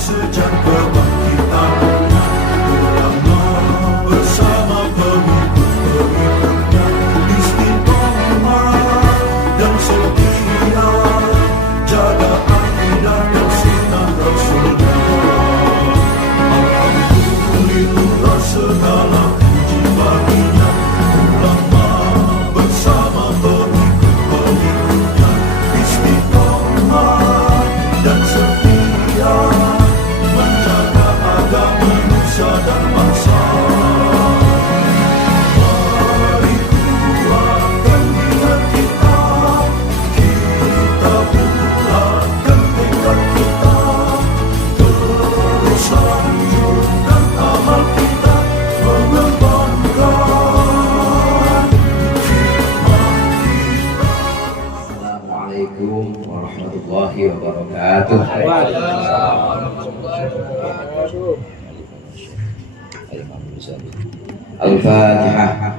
sejak kebangkitan ulama bersama pengikut-pengikutnya istiqomah dan setia jaga akidah dan sunnah Rasulullah. Alhamdulillah segala puji baginya ulama bersama pengikut-pengikutnya istiqomah dan setia menjaga agama nusa dan bangsa. Mari kuatkan niat kita, kita bulatkan tekad kita, terus lanjutkan amal kita, mengembangkan hikmah kita. Assalamualaikum warahmatullahi wabarakatuh. Al-Fatihah.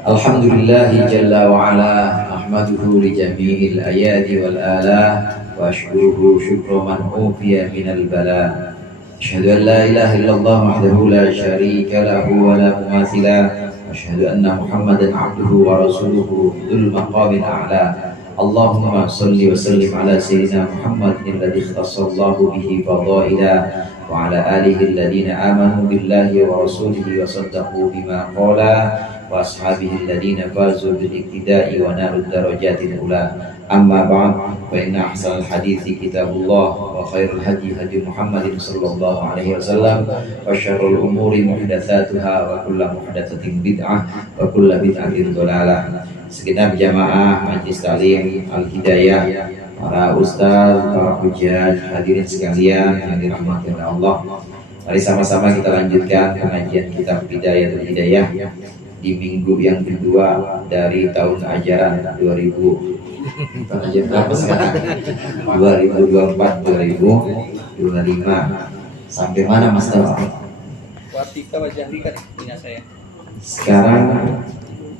Alhamdulillahi jalla wa ala ahmaduhu li jami'il ayadi wal ala wa ashkuruhu syukra man ufiya minal bala. Asyhadu an la ilaha illallah wahdahu la syarika lahu wa la mumathila. Asyhadu anna Muhammadan abduhu wa rasuluhu dzul maqamil a'la. Allahumma salli wa sallim ala sayyidina Muhammadin alladhi ikhtassallahu bihi fadaila wa ala alihi alladhina amanu billahi wa rasulihi wa saddaqu bima qala wa ashabihi alladhina fazu bil iktida'i wa narud darajatil ula. Amma ba'd, fa inna ahsanal hadithi kitabullah wa khairul hadi hadi Muhammadin sallallahu alaihi wasallam wa syarrul umuri muhdatsatuha wa kullu muhdatsatin bid'ah wa kullu bid'atin dhalalah. Segenap jamaah Majelis Ta'lim Al-Hidayah, para ustaz, para hujjaj, hadirin sekalian yang dirahmati oleh Allah. Mari sama-sama kita lanjutkan pengajian kitab Bidayatul Hidayah di minggu yang kedua dari tahun ajaran 2024-2025 sampai mana Mas Tawa? Sekarang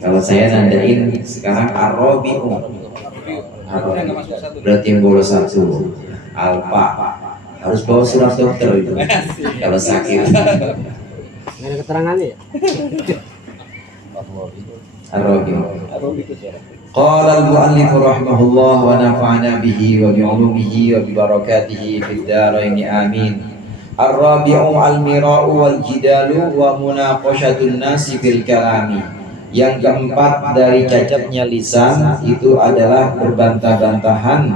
kalau saya nandain sekarang Ar-Rabi'u, berarti yang bawa satu Alfa, harus bawa surat dokter itu kalau sakit. Nggak ada keterangannya ya? Ar-Rabi'u. Qala al-mu'allif rahimahullah wa nafa'ana bihi wa bi'ulumihi wa bibarakatihi fid dharain amin. Ar-Rabi'u al-mira'u wal jidalu wa munaqashatun nasi fil kalami. Yang keempat dari cacatnya lisan itu adalah berbantah-bantahan.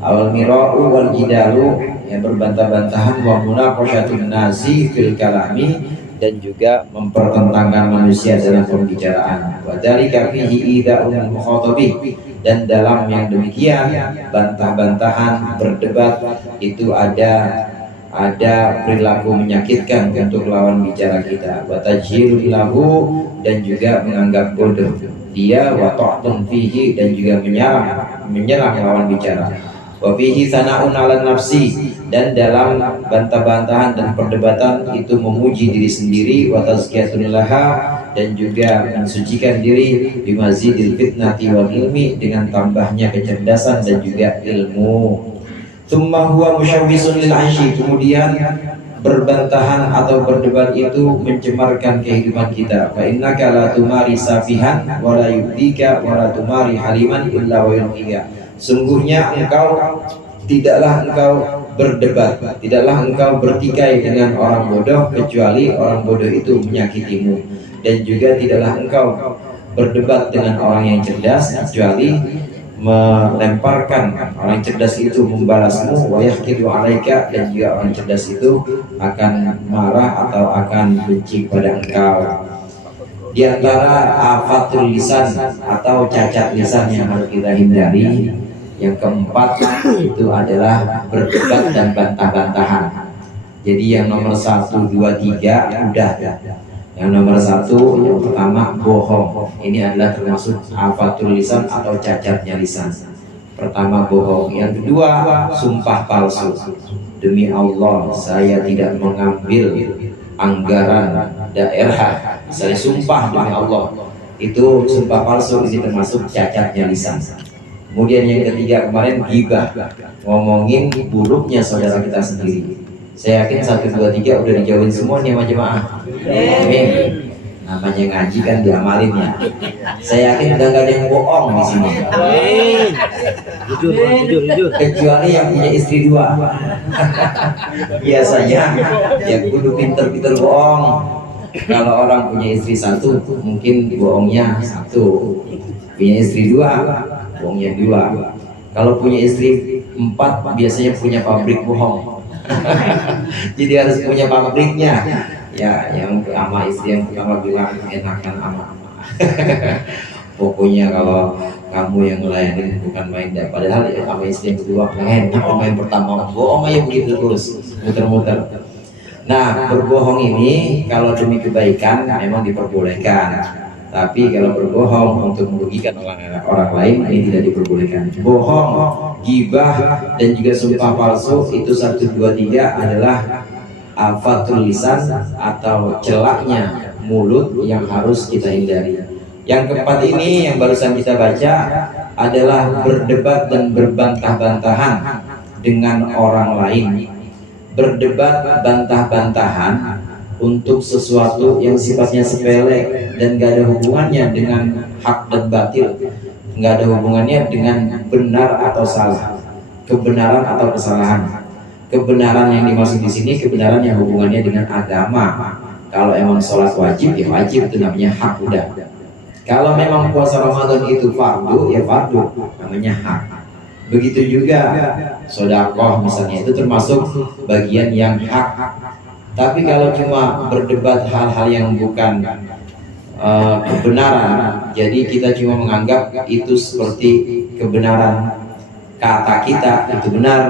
Al-mira'u wal jidalu, yang berbantah-bantahan, wa munaqashatun nasi fil kalami, dan juga mempertentangkan manusia dalam pembicaraan. Wa dzalika fihi ida'ul mukhatabi, dan dalam yang demikian bantah-bantahan, berdebat itu ada perilaku menyakitkan untuk lawan bicara kita. Wa tajhilul lahu, dan juga menganggap bodoh dia. Wa ta'tun fihi, dan juga menyerang lawan bicara. Wa fihi sana'un 'ala nafsi, dan dalam bantah-bantahan dan perdebatan itu memuji diri sendiri. Wa tazkiyatun laha, dan juga mensucikan diri. Bimazidil fitnati wal ilmi, dengan tambahnya kecerdasan dan juga ilmu. Tsumma huwa musyawwisun lil 'aishi, kemudian berbantahan atau berdebat itu mencemarkan kehidupan kita. Fa innaka la tumari safihan wa la yudika wa la tumari haliman illa wa yulqika. Sungguhnya tidaklah engkau berdebat, tidaklah engkau bertikai dengan orang bodoh kecuali orang bodoh itu menyakitimu, dan juga tidaklah engkau berdebat dengan orang yang cerdas kecuali melemparkan orang cerdas itu membalasmu. Wa yahqidu 'alaika, dan juga orang cerdas itu akan marah atau akan benci pada engkau. Di antara afatul lisan atau cacat lisan yang harus kita hindari, yang keempat itu adalah berdebat dan bantah-bantahan. Jadi yang nomor 1, 2, 3 udah. Yang nomor 1, yang pertama bohong. Ini adalah termasuk afatul lisan atau cacatnya lisan. Pertama bohong, yang kedua sumpah palsu. Demi Allah saya tidak mengambil anggaran daerah, saya sumpah demi Allah. Itu sumpah palsu, ini termasuk cacatnya lisan. Kemudian yang ketiga kemarin ghibah, ngomongin buruknya saudara kita sendiri. Saya yakin 1, 2, 3 udah dijauhin semua nih sama jemaah. Amin. Namanya ngaji kan diamalin ya. Saya yakin udah gak ada yang bohong di sini. Jujur. Kecuali yang punya istri 2. Biasanya ya kudu pinter-pinter bohong. Kalau orang punya istri 1 mungkin bohongnya 1, punya istri 2 bohongnya 2. Kalau punya istri 4 biasanya punya pabrik bohong. Jadi harus punya pabriknya. Ya, yang sama istri yang pertama bilang enakan ama. Pokoknya kalau kamu yang ngelayanin bukan main dah. Padahal ya sama istri yang kedua enak sama yang pertama. Bohong aja begitu terus, muter-muter. Nah, berbohong ini kalau demi kebaikan memang diperbolehkan. Tapi kalau berbohong untuk merugikan orang lain ini tidak diperbolehkan. Bohong, ghibah dan juga sumpah palsu itu 1, 2, 3 adalah afatul lisan atau celaknya mulut yang harus kita hindari. Yang keempat ini yang barusan kita baca adalah berdebat dan berbantah-bantahan dengan orang lain. Berdebat bantah-bantahan untuk sesuatu yang sifatnya sepele dan gak ada hubungannya dengan hak dan batil, gak ada hubungannya dengan benar atau salah, kebenaran atau kesalahan. Kebenaran yang dimaksud di sini kebenaran yang hubungannya dengan agama. Kalau emang sholat wajib ya wajib, itu namanya hak udah. Kalau memang puasa Ramadan itu fardu ya fardu, namanya hak. Begitu juga sedekah misalnya itu termasuk bagian yang hak. Tapi kalau cuma berdebat hal-hal yang bukan kebenaran, jadi kita cuma menganggap itu seperti kebenaran, kata kita itu benar.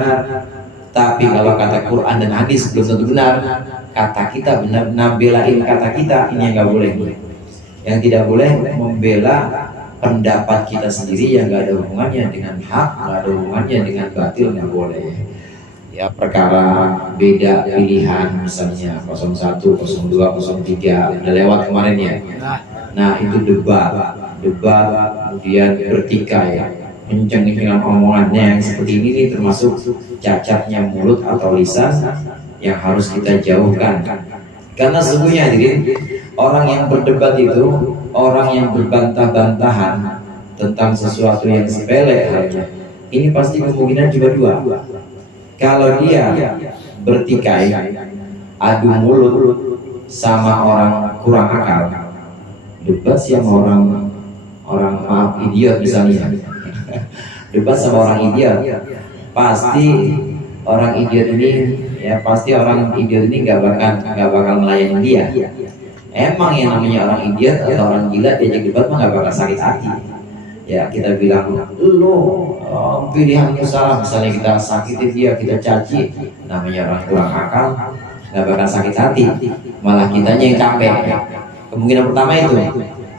Tapi kalau kata Quran dan hadis belum tentu benar. Kata kita benar, nabelain kata kita, ini yang nggak boleh. Yang tidak boleh membela pendapat kita sendiri yang nggak ada hubungannya dengan hak, nggak ada hubungannya dengan batil, nggak boleh. Ya perkara beda pilihan misalnya 01, 02, 03 udah lewat kemarin ya. Nah itu debat, kemudian bertikai. Kencang-kencangan omongannya yang seperti ini nih termasuk cacatnya mulut atau lisan yang harus kita jauhkan. Karena sesungguhnya hadirin, orang yang berdebat itu orang yang berbantah-bantahan tentang sesuatu yang sepele halnya. Ini pasti kemungkinan juga 2. Kalau dia bertikai, adu mulut sama orang kurang akal, debat sama orang maaf idiot misalnya. Debat sama orang idiot, pasti orang idiot ini nggak bakal melayani dia. Emang yang namanya orang idiot atau orang gila diajak debat mah nggak bakal sakit hati. Ya kita bilang lu pilihannya salah, misalnya kita sakitin dia, kita caci, namanya orang kurang akal, nggak bakal sakit hati, malah kitanya yang capek. Kemungkinan pertama itu.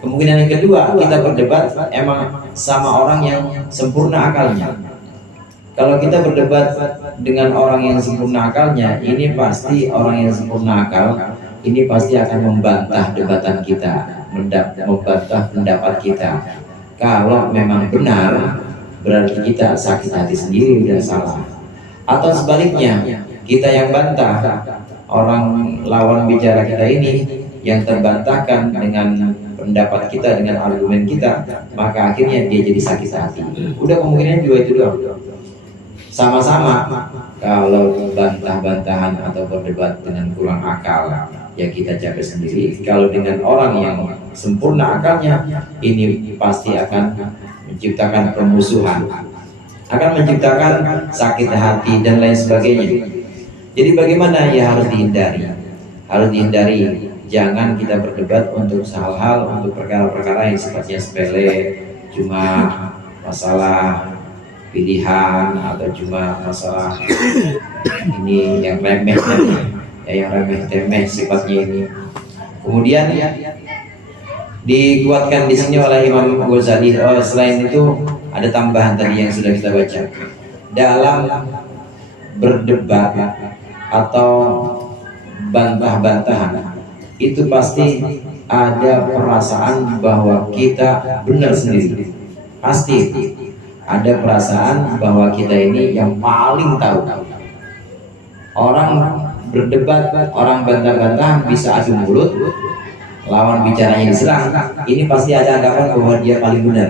Kemungkinan yang kedua, kita berdebat emang sama orang yang sempurna akalnya. Kalau kita berdebat dengan orang yang sempurna akalnya, ini pasti orang yang sempurna akal, ini pasti akan membantah debatan kita, membantah pendapat kita. Kalau memang benar, berarti kita sakit hati sendiri, udah salah. Atau sebaliknya, kita yang bantah, orang lawan bicara kita ini yang terbantahkan dengan pendapat kita, dengan argumen kita, maka akhirnya dia jadi sakit hati. Udah kemungkinan juga itu doang. Sama-sama kalau bantah-bantahan atau berdebat dengan kurang akal, ya kita jaga sendiri. Kalau dengan orang yang sempurna akalnya, ini pasti akan menciptakan permusuhan, akan menciptakan sakit hati dan lain sebagainya. Jadi bagaimana? Ya harus dihindari. Jangan kita berdebat untuk hal-hal, untuk perkara-perkara yang sifatnya sepele, cuma masalah pilihan atau cuma masalah ini yang remeh, yang remeh temeh sifatnya ini. Kemudian dikuatkan di sini oleh Imam Ghazali. Selain itu ada tambahan tadi yang sudah kita baca. Dalam berdebat atau bantah-bantahan itu pasti ada perasaan bahwa kita benar sendiri. Pasti ada perasaan bahwa kita ini yang paling tahu. Orang berdebat, orang bantah-bantahan bisa adu mulut, lawan bicaranya diserang, ini pasti ada anggapan bahwa dia paling benar,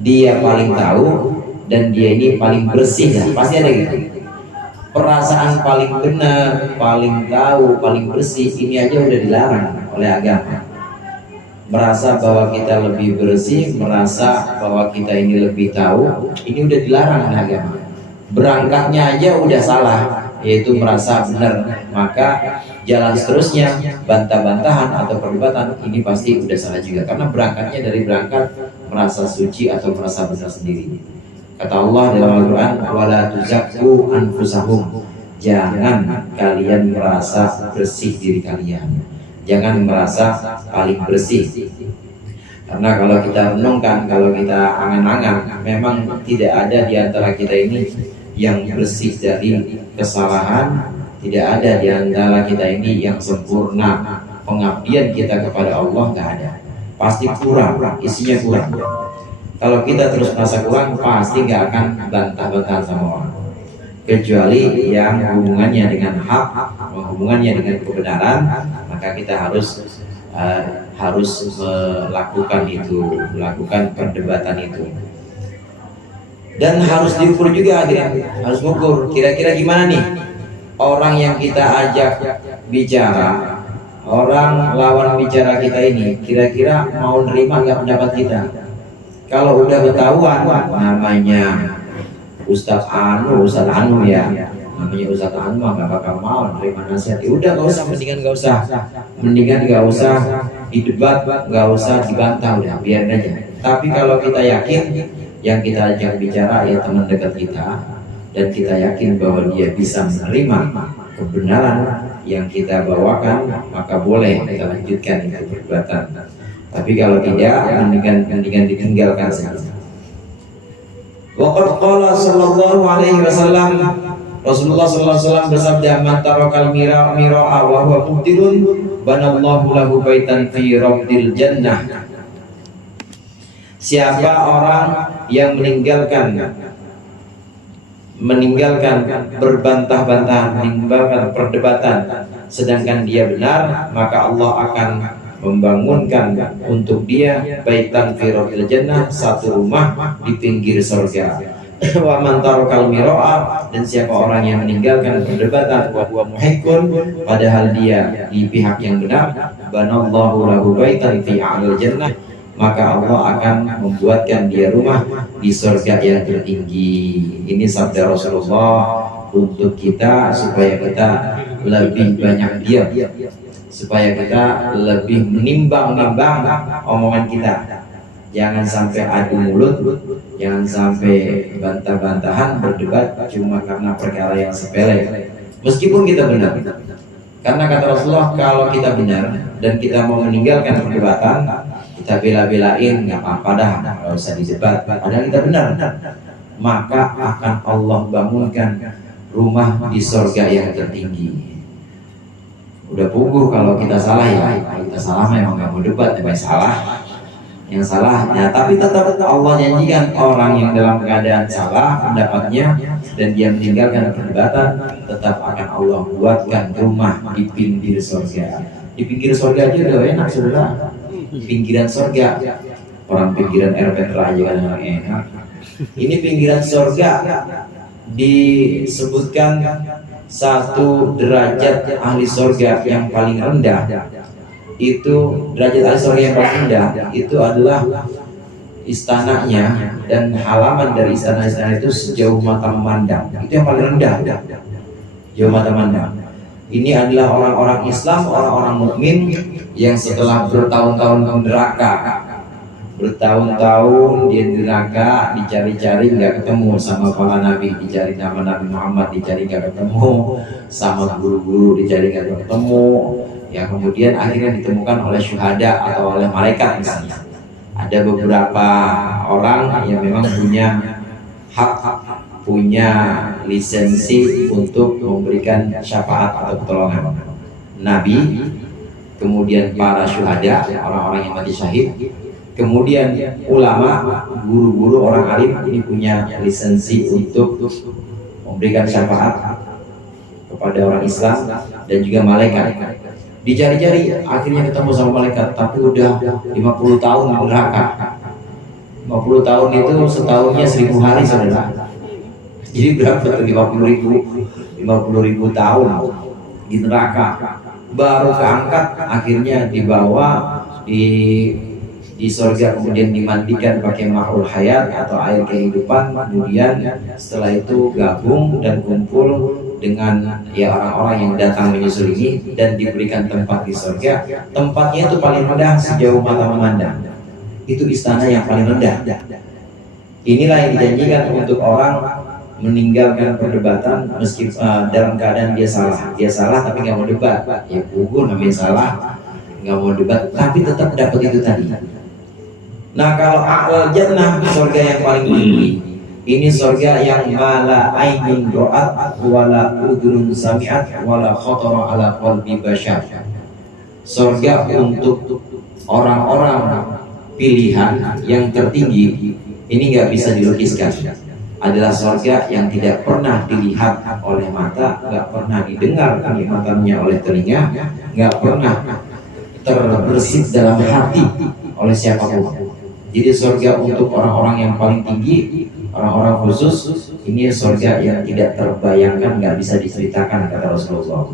dia paling tahu, dan dia ini paling bersih. Pasti ada gitu. Perasaan paling benar, paling tahu, paling bersih, ini aja udah dilarang oleh agama. Merasa bahwa kita lebih bersih, merasa bahwa kita ini lebih tahu, ini udah dilarang oleh agama. Berangkatnya aja udah salah, yaitu merasa benar. Maka jalan seterusnya, bantah-bantahan atau perdebatan, ini pasti udah salah juga, karena berangkatnya dari berangkat merasa suci atau merasa benar sendiri. Kata Allah dalam Al-Quran, wala tuzakku anfusahum, jangan kalian merasa bersih diri kalian, jangan merasa paling bersih. Karena kalau kita renungkan, kalau kita angan-angan, memang tidak ada di antara kita ini yang bersih dari kesalahan, tidak ada di antara kita ini yang sempurna. Pengabdian kita kepada Allah nggak ada, pasti kurang, isinya kurang. Kalau kita terus merasa kurang, pasti nggak akan bantah-bantahan sama orang, kecuali yang hubungannya dengan hak, hubungannya dengan kebenaran, maka kita harus melakukan itu, melakukan perdebatan itu. Dan harus diukur juga, harus mengukur kira-kira gimana nih orang yang kita ajak bicara, orang lawan bicara kita ini, kira-kira mau nerima nggak pendapat kita. Kalau udah ketahuan namanya Ustadz Anu ya, namanya Ustadz Anu mah nggak bakal mau nerima nasihat. Udah nggak usah, mendingan nggak usah didebat, nggak usah dibantah, udah biarin aja. Tapi kalau kita yakin yang kita ajak bicara ya teman dekat kita, dan kita yakin bahwa dia bisa menerima kebenaran yang kita bawakan, maka boleh kita lanjutkan itu perdebatan. Tapi kalau tidak, mendingan ditinggalkan saja. Waqad qala sallallahu alaihi wasallam, Rasulullah sallallahu alaihi wasallam bersabda, man tarakal mira'a wa huwa mubtilun banallahu lahu baitan fi rabdil jannah. Siapa orang yang meninggalkan berbantah-bantahan, meninggalkan perdebatan, sedangkan dia benar, maka Allah akan membangunkan untuk dia baitan fi rabdil jannah, satu rumah di pinggir surga. Wa man tarakal mira'a, dan siapa orang yang meninggalkan perdebatan wa huwa muhiqqun, padahal dia di pihak yang benar, banallahu lahu baitan fi a'lal jannah, maka Allah akan membuatkan dia rumah di surga yang tertinggi. Ini sabda Rasulullah untuk kita, supaya kita lebih banyak diam, supaya kita lebih menimbang-nimbang omongan kita. Jangan sampai adu mulut, jangan sampai bantah-bantahan, berdebat cuma karena perkara yang sepele, meskipun kita benar. Karena kata Rasulullah, kalau kita benar dan kita mau meninggalkan perdebatan, kita bela-belain, nggak apa-apa dah, nggak usah didebat, padahal kita benar, maka akan Allah bangunkan rumah di surga yang tertinggi. Udah puguh kalau kita salah ya, kita salah memang nggak mau debat, memang salah, yang salah. Nah, tapi tetap Allah janjikan orang yang dalam keadaan salah pendapatnya dan dia meninggalkan perdebatan, tetap akan Allah buatkan rumah di pinggir surga. Di pinggir surga aja udah enak, saudara. Pinggiran surga, orang pinggiran air Petra aja kan enak. Ini pinggiran surga disebutkan satu derajat ahli surga yang paling rendah. Itu derajat ahli surga yang paling rendah itu adalah istananya, dan halaman dari istana-istana itu sejauh mata memandang. Itu yang paling rendah, jauh mata memandang. Ini adalah orang-orang Islam, orang-orang mukmin yang setelah bertahun-tahun di neraka, bertahun-tahun di neraka, dicari-cari nggak ketemu sama para nabi, dicari nama Nabi Muhammad, dicari nggak ketemu, sama guru-guru dicari nggak ketemu, ya kemudian akhirnya ditemukan oleh syuhada atau oleh malaikat misalnya. Ada beberapa orang yang memang punya hak, punya lisensi untuk memberikan syafaat atau pertolongan. Nabi, kemudian para syuhada, orang-orang yang mati syahid, kemudian ulama, guru-guru, orang alim ini punya lisensi untuk memberikan syafaat kepada orang Islam dan juga malaikat. Dicari-cari akhirnya ketemu sama malaikat, tapi udah 50 tahun neraka. 50 tahun itu setahunnya 1000 hari, saudara. Jadi berapa tuh 50.000 tahun di neraka. Baru keangkat, akhirnya dibawa di surga, kemudian dimandikan pakai ma'ul hayat atau air kehidupan. Kemudian setelah itu gabung dan kumpul dengan ya orang-orang yang datang menyusul ini dan diberikan tempat di surga. Tempatnya itu paling rendah sejauh mata memandang. Itu istana yang paling rendah. Inilah yang dijanjikan untuk orang meninggalkan perdebatan meski dalam keadaan dia salah tapi nggak mau debat. Ya gugur namanya salah, nggak mau debat tapi tetap dapat itu tadi. Nah, kalau a'lal jannah, surga yang paling tinggi, ini surga yang mala ainun ra'at wala udhunun sami'at wala khatara ala qalbi bashar. Surga untuk orang-orang pilihan yang tertinggi, ini nggak bisa dilukiskan. Adalah surga yang tidak pernah dilihat oleh mata, nggak pernah didengar kenikmatannya oleh telinga, nggak pernah terbersit dalam hati oleh siapapun. Jadi surga untuk orang-orang yang paling tinggi, orang-orang khusus, ini surga yang tidak terbayangkan, nggak bisa diceritakan, kata Rasulullah.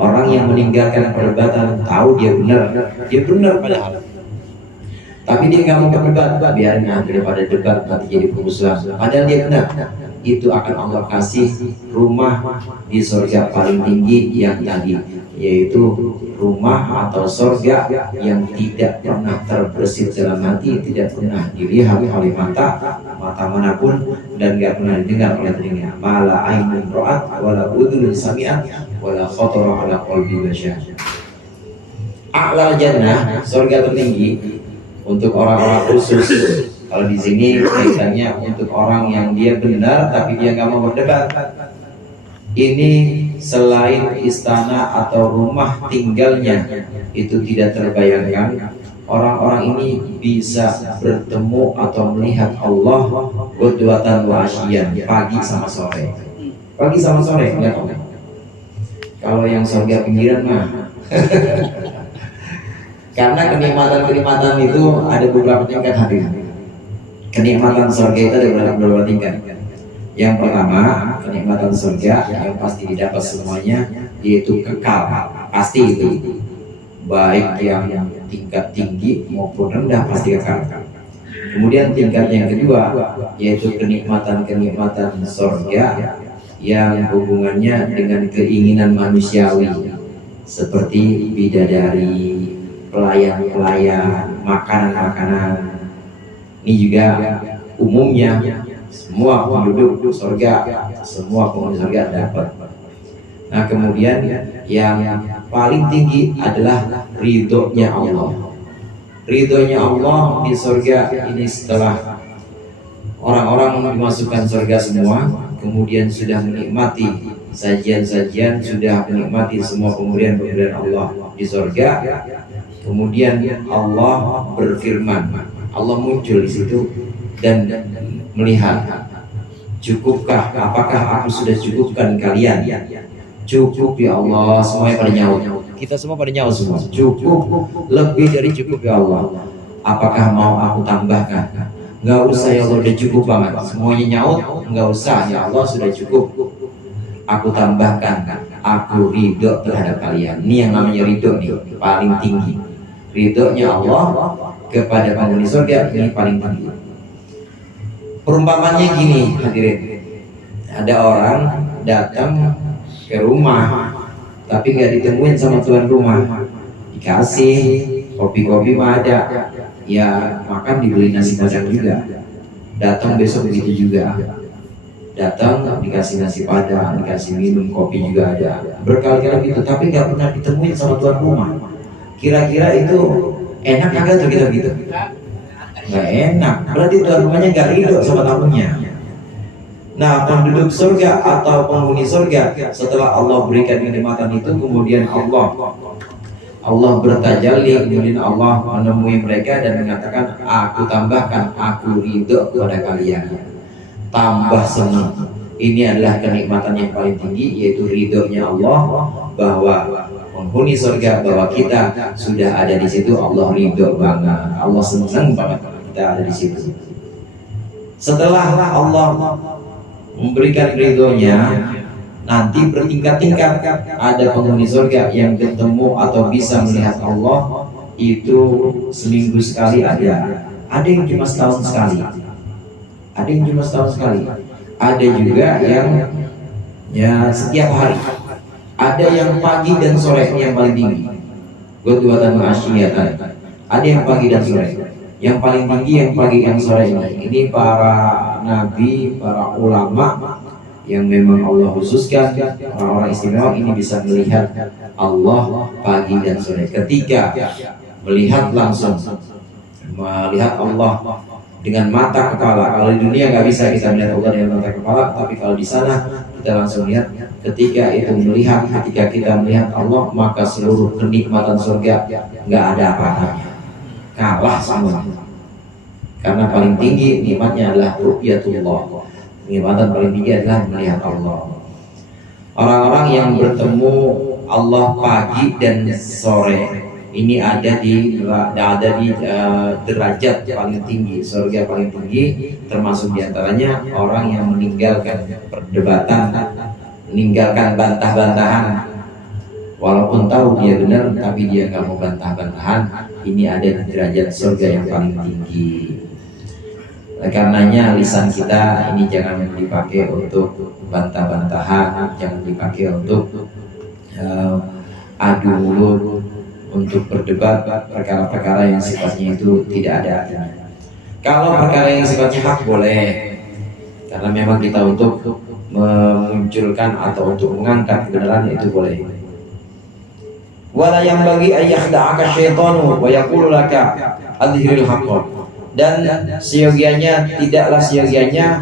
Orang yang meninggalkan perdebatan tahu dia benar padahal. Tapi dia nggak mau berdebat, biarin daripada debat nanti jadi permusuhan. Padahal dia benar. Itu akan Allah kasih rumah di surga paling tinggi yang tadi, yaitu rumah atau surga yang tidak pernah terbersit dalam hati, tidak pernah dilihat oleh mata manapun, dan nggak pernah didengar oleh telinga. Mala ainun ra'at wala udhunun sami'at wala khatara ala qalbi bashar. A'lal jannah, surga tertinggi untuk orang-orang khusus. Kalau di sini kaitannya untuk orang yang dia benar tapi dia nggak mau berdebat. Ini selain istana atau rumah tinggalnya itu tidak terbayangkan, orang-orang ini bisa bertemu atau melihat Allah qudwatan wa asyian, pagi sama sore. Pagi sama sore, enggak tahu. Kalau yang surga pinggiran mah karena kenikmatan itu ada beberapa tingkat hadir. Kenikmatan surga itu ada beberapa tingkat. Yang pertama, kenikmatan surga yang pasti didapat semuanya yaitu kekal, pasti itu. Baik yang tingkat tinggi maupun rendah pasti kekal. Kemudian tingkat yang kedua yaitu kenikmatan surga yang hubungannya dengan keinginan manusiawi, seperti bidadari, pelayan-pelayan, makanan-makanan. Ini juga umumnya semua penduduk surga, semua penghuni surga dapat. Nah, kemudian yang paling tinggi adalah ridhonya Allah. Ridhonya Allah di surga ini setelah orang-orang dimasukkan surga semua, kemudian sudah menikmati sajian-sajian, sudah menikmati semua pemberian-pemberian Allah di surga. Kemudian Allah berfirman, Allah muncul di situ dan melihat, cukupkah, apakah aku sudah cukupkan kalian? Cukup ya Allah, semuanya pada nyaut. Kita semua pada nyaut semua. Cukup, lebih dari cukup ya Allah. Apakah mau aku tambahkan? Nggak usah ya Allah, udah cukup banget. Semuanya nyaut, nggak usah ya Allah, sudah cukup. Aku tambahkan, aku ridho terhadap kalian. Ini yang namanya ridho nih, paling tinggi. Ridhonya Allah kepada penghuni surga ini paling tinggi. Perumpamannya gini, hadirin. Ada orang datang ke rumah tapi nggak ditemuin sama tuan rumah. Dikasih kopi-kopi mah ada, ya makan dibeli nasi padang juga. Datang besok begitu juga. Datang dikasih nasi padang, dikasih minum kopi juga ada. Berkali-kali gitu, tapi nggak pernah ditemuin sama tuan rumah. Kira-kira itu Enak kagak tuh kita gitu? Nggak enak. Berarti tuan rumahnya nggak ridho sama tamunya. Nah, penduduk surga atau penghuni surga setelah Allah berikan kenikmatan itu, kemudian Allah bertajalli, kemudian Allah menemui mereka dan mengatakan, aku tambahkan, aku ridho kepada kalian, tambah senang. Ini adalah kenikmatan yang paling tinggi, yaitu ridhonya Allah, bahwa penghuni surga, bahwa kita sudah ada di situ. Allah ridho banget, Allah senang banget kita ada di situ. Setelah Allah memberikan ridhonya, nanti bertingkat-tingkat. Ada penghuni surga yang ketemu atau bisa melihat Allah itu seminggu sekali, ada yang cuma setahun sekali, ada juga yang ya setiap hari, ada yang pagi dan sore. Ini yang paling tinggi, Ghadwatan wa Ashiyatan. Ada yang pagi dan sore. Yang paling tinggi yang pagi yang sore ini para nabi, para ulama yang memang Allah khususkan, orang-orang istimewa ini bisa melihat Allah pagi dan sore. Ketika melihat langsung, melihat Allah dengan mata kepala. Kalau di dunia nggak bisa kita melihat Allah dengan mata kepala, tapi kalau di sana kita langsung lihat. Ketika kita melihat Allah, maka seluruh kenikmatan surga nggak ada apa-apanya, kalah semua. Karena paling tinggi nikmatnya adalah ru'yatullah. Kenikmatan paling tinggi adalah melihat Allah. Orang-orang yang bertemu Allah pagi dan sore ini ada di derajat paling tinggi, surga paling tinggi. Termasuk diantaranya orang yang meninggalkan perdebatan, meninggalkan bantah-bantahan. Walaupun tahu dia benar, tapi dia nggak mau bantah-bantahan. Ini ada di derajat surga yang paling tinggi. Karenanya lisan kita ini jangan dipakai untuk bantah-bantahan, jangan dipakai untuk adu mulut, untuk berdebat perkara-perkara yang sifatnya itu tidak ada artinya. Kalau perkara yang sifatnya hak boleh, karena memang kita untuk memunculkan atau untuk mengangkat kebenaran, itu boleh. Wala yang bagi ayyakhda'aka syaitanu wa yaqulu laka adhiril haqq. Dan tidaklah siogianya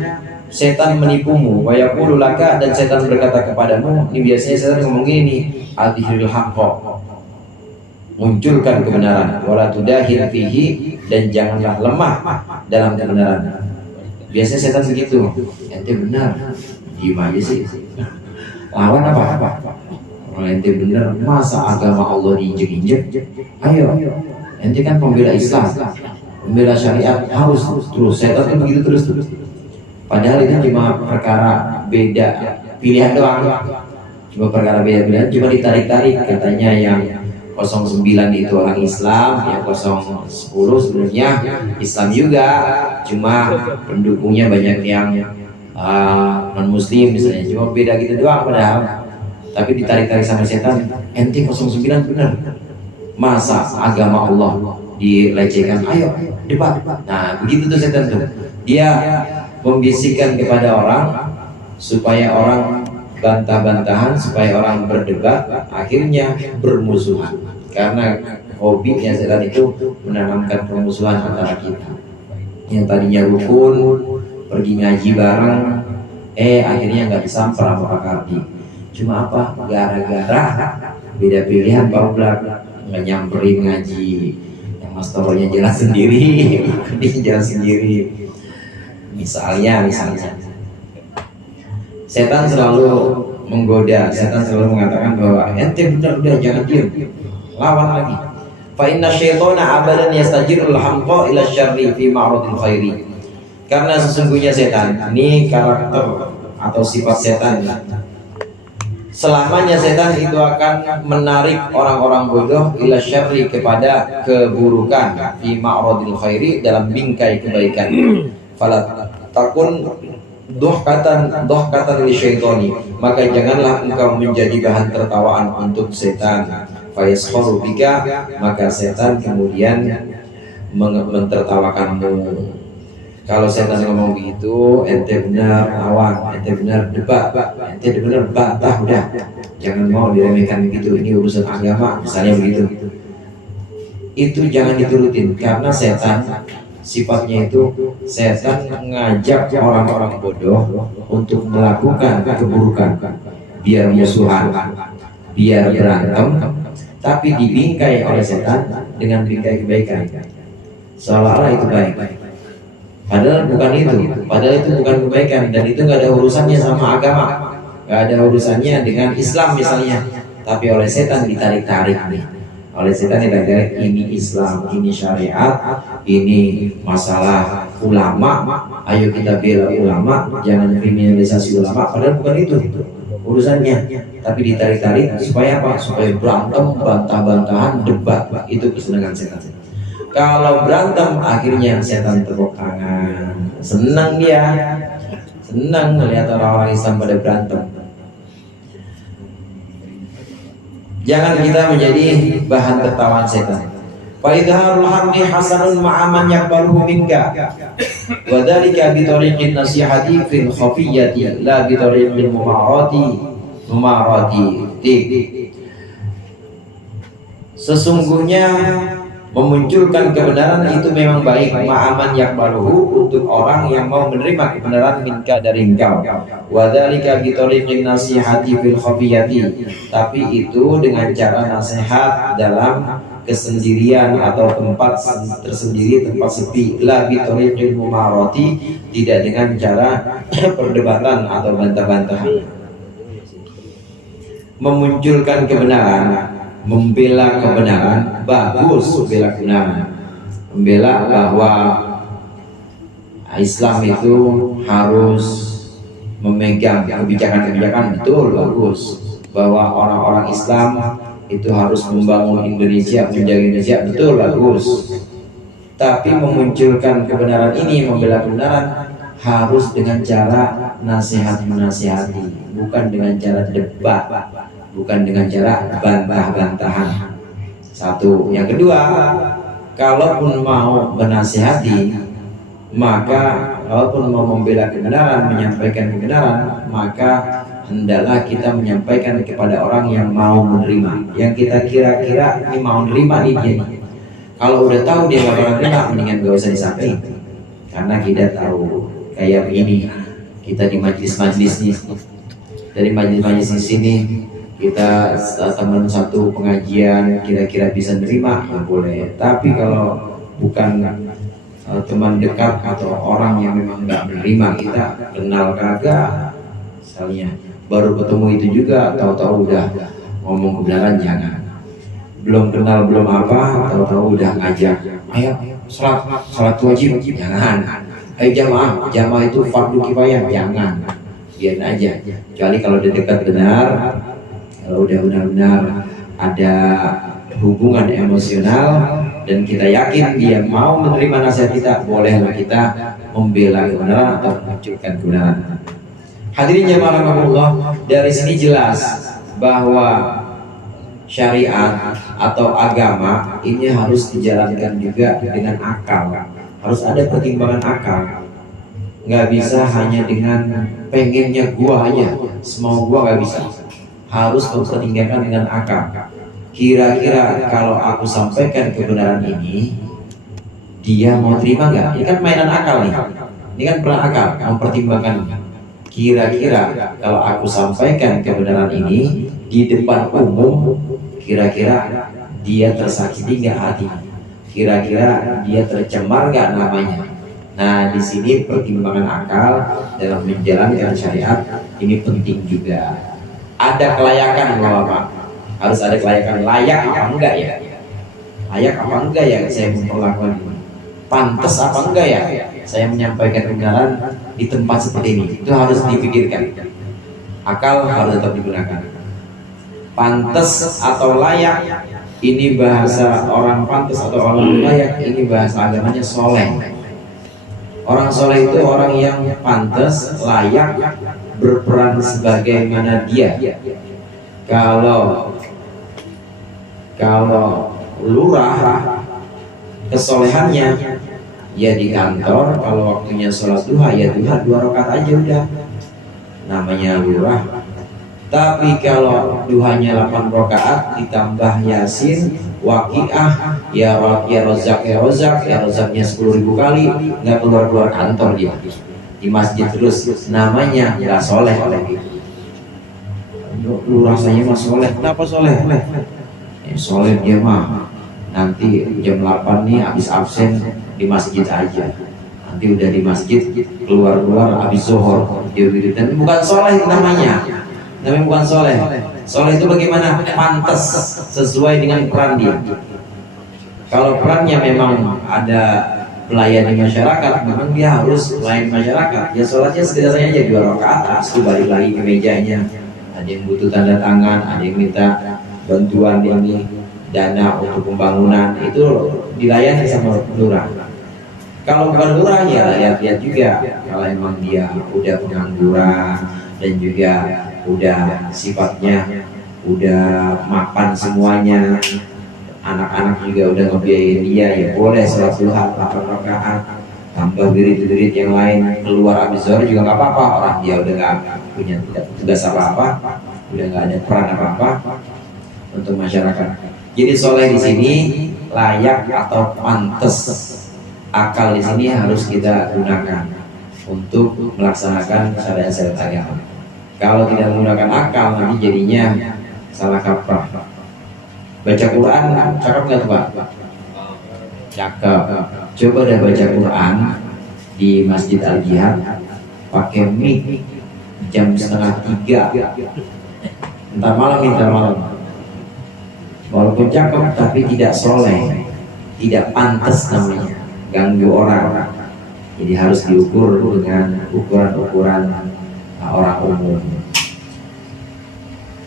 setan menipumu, wa yaqulu laka, dan setan berkata kepadamu. Ini biasanya setan ngomong gini, adhiril haqq, munculkan kebenaran, wala tudahir fihi, dan janganlah lemah dalam kebenaran. Biasanya setan begitu, ente benar, diem aja sih, lawan apa? Ente benar, masa agama Allah diinjek-injek? Ayo, ente kan pembela Islam, pembela syariat, harus terus. Setan kan begitu terus. Padahal itu cuma perkara beda pilihan doang, cuma perkara beda pilihan, cuma ditarik-tarik. Katanya yang 09 itu orang Islam, yang 010 sebenarnya Islam juga, cuma pendukungnya banyak yang non Muslim misalnya, cuma beda gitu doang. Padahal tapi ditarik-tarik sama setan, ente 09 benar, masa agama Allah dilecehkan, ayo debat. Nah begitu tuh setan tuh, dia membisikkan kepada orang supaya orang bantah-bantahan, supaya orang berdebat, akhirnya bermusuhan. Karena hobinya setan itu menanamkan permusuhan antara kita. Yang tadinya rukun, pergi ngaji bareng, akhirnya nggak disamper sama Pak Kardi. Cuma apa? Gara-gara beda pilihan, baru nggak nyamperin ngaji. Yang masternya jalan sendiri, dia jalan sendiri. Misalnya setan selalu menggoda, setan selalu mengatakan bahwa ente benar, udah jangan diam, lawan lagi. Fa inna syaitana abadan yastajirul hamqa ila syarri fi ma'radil khairi. Karena sesungguhnya setan ini karakter atau sifat setan, selamanya setan itu akan menarik orang-orang bodoh ila syarri, kepada keburukan, fi ma'radil khairi, dalam bingkai kebaikan. Fala takun dohkatan li syaitani, maka janganlah engkau menjadi bahan tertawaan untuk setan. Fayaskhuru bika, maka setan kemudian mentertawakanmu. Kalau setan ngomong begitu, ente benar lawan, ente benar debat, ente benar bantah, udah jangan mau diremehkan begitu, ini urusan agama misalnya begitu. itu jangan diturutin, karena setan sifatnya itu setan mengajak orang-orang bodoh untuk melakukan keburukan, biar musuhan, biar berantem, tapi dibingkai oleh setan dengan bingkai kebaikan, seolah-olah itu baik. Padahal bukan itu, padahal itu bukan kebaikan, dan itu nggak ada urusannya sama agama, nggak ada urusannya dengan Islam misalnya. Tapi oleh setan ditarik-tarik nih, oleh setan ditarik-tarik, ini Islam, ini syariat, ini masalah ulama, ayo kita bela ulama, jangan kriminalisasi ulama. Padahal bukan itu urusannya, tapi ditarik-tarik supaya apa? Supaya berantem, bantah-bantahan, debat. Itu kesenangan setan. Kalau berantem akhirnya setan tepuk tangan, senang dia, senang melihat orang-orang Islam pada berantem. Jangan kita menjadi bahan tertawaan setan. Faidharul harbi hasanun ma'aman yakbaluhu minka, wa dzalika bi tariqin nasihati fil khafiyyati la bi tariqil mumarati. Sesungguhnya memunculkan kebenaran itu memang baik, ma'aman yakbaluhu, untuk orang yang mau menerima kebenaran minka dari engkau. Wa dzalika bi tariqin nasihati fil khafiyati, tapi itu dengan cara nasihat dalam kesendirian atau tempat tersendiri, tempat sepi. La bi tariqil mumarati, tidak dengan cara perdebatan atau bantah-bantahan. Memunculkan kebenaran, membela kebenaran, bagus membela kebenaran, membela bahwa Islam itu harus memegang kebijakan-kebijakan, betul, bagus. Bahwa orang-orang Islam itu harus membangun Indonesia, menjaga Indonesia, betul, bagus. Tapi memunculkan kebenaran ini, membela kebenaran, harus dengan cara nasihat-menasihati, bukan dengan cara debat, bukan dengan cara bantah-bantahan. Satu. Yang kedua, kalaupun mau menasihati, maka kalaupun mau membela kebenaran, menyampaikan kebenaran, maka hendaklah kita menyampaikan kepada orang yang mau menerima, yang kita kira-kira ini mau menerima nih dia. Kalau udah tahu dia gak bakal terima, mendingan gak usah disampaikan, karena kita tahu kayak begini. Kita di majelis-majelis nih, dari majelis-majelis di sini kita teman satu pengajian kira-kira bisa nerima, ya boleh. Tapi kalau bukan teman dekat atau orang yang memang nggak menerima, kita kenal kagak, misalnya baru ketemu itu juga tahu-tahu udah ngomong kebenaran, jangan. Belum kenal belum apa, tahu-tahu udah ngajak, ayo salat wajib, jangan. Ayo jamaah itu fardu kifayah, jangan. Biarin aja, kecuali kalau udah dekat benar. Kalau udah benar-benar ada hubungan emosional dan kita yakin dia mau menerima nasihat kita, bolehlah kita membela kebenaran atau memunculkan kebenaran. Hadirin jamaah rahimakumullah, dari sini jelas bahwa syariat atau agama ini harus dijalankan juga dengan akal, harus ada pertimbangan akal. Nggak bisa hanya dengan pengennya gua aja, semau gua, nggak bisa. Harus mempertimbangkan dengan akal. Kira-kira kalau aku sampaikan kebenaran ini, dia mau terima nggak? Ini kan mainan akal nih. Ini kan peran akal, mempertimbangkan. Kira-kira kalau aku sampaikan kebenaran ini di depan umum, kira-kira dia tersakiti nggak hati? Kira-kira dia tercemar nggak namanya? Nah, di sini pertimbangan akal dalam menjalankan syariat ini penting juga. Ada kelayakan, Bapak. Harus ada kelayakan. Layak apa enggak ya? Layak apa enggak ya saya memperlakukan ini? Pantas apa enggak ya saya menyampaikan kebenaran di tempat seperti ini? Itu harus dipikirkan. Akal harus tetap digunakan. Pantas atau layak, ini bahasa orang pantas atau orang layak, ini bahasa agamanya soleh. Orang soleh itu orang yang pantas, layak, berperan sebagaimana dia. Kalau lurah, kesolehannya ya di kantor, kalau waktunya sholat duha ya duha 2 rakaat aja udah, namanya lurah. Tapi kalau duhanya 8 rakaat ditambah Yasin, Waqiah, ya Rob, ya Rozak, ya Rozak, ya Rozaknya 10.000 kali, nggak keluar kantor dia di masjid terus, namanya nggak soleh oleh itu. Lu rasanya mah soleh, kenapa soleh? Ya, soleh dia mah nanti jam 8 nih habis absen di masjid aja. Nanti udah di masjid keluar habis zuhur dia wiridan. Bukan soleh namanya bukan soleh. Soleh itu bagaimana? Pantas sesuai dengan peran dia. Kalau perannya memang ada melayani masyarakat, memang dia harus melayani masyarakat. Ya sholatnya sederhananya aja 2 rakaat, habis itu balik lagi ke mejanya. Ada yang butuh tanda tangan, ada yang minta bantuan ini, dana untuk pembangunan, itu dilayani sama lurah. Kalau bukan lurah ya lihat-lihat juga. Kalau emang dia udah pengangguran dan juga udah sifatnya udah mapan semuanya, anak-anak juga udah ngebiayain dia, ya boleh sholat duha 8 rakaat tambah wirid-wirid yang lain, keluar habis zuhur juga nggak apa-apa. Orang dia udah nggak punya tugas apa-apa, udah nggak ada peran apa-apa untuk masyarakat. Jadi soleh di sini layak atau pantas, akal di sini harus kita gunakan untuk melaksanakan syariat-syariat agama. Kalau tidak menggunakan akal, nanti jadinya salah kaprah. Baca Quran, cakep nggak tuh Pak? Cakep. Coba deh baca Quran di Masjid Al Jihad pakai mic jam 2:30, entar malam. Walaupun cakep tapi tidak soleh, tidak pantas namanya, ganggu orang. Jadi harus diukur dengan ukuran-ukuran orang umum.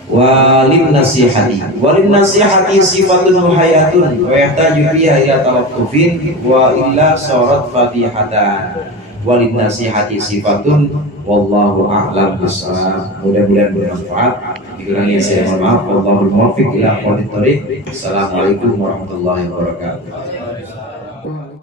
Walin nasihati sifatun muhayyatun wa yahtaju fiha ila tawaqqufin wa illa sarat fatihatan. Walin nasihati sifatun wallahu a'lam bissawab. Mudah-mudahan bermanfaat. Dikurangi saya mohon maaf. Wallahul muwaffiq ila aqwamit thoriq. Assalamualaikum warahmatullahi wabarakatuh.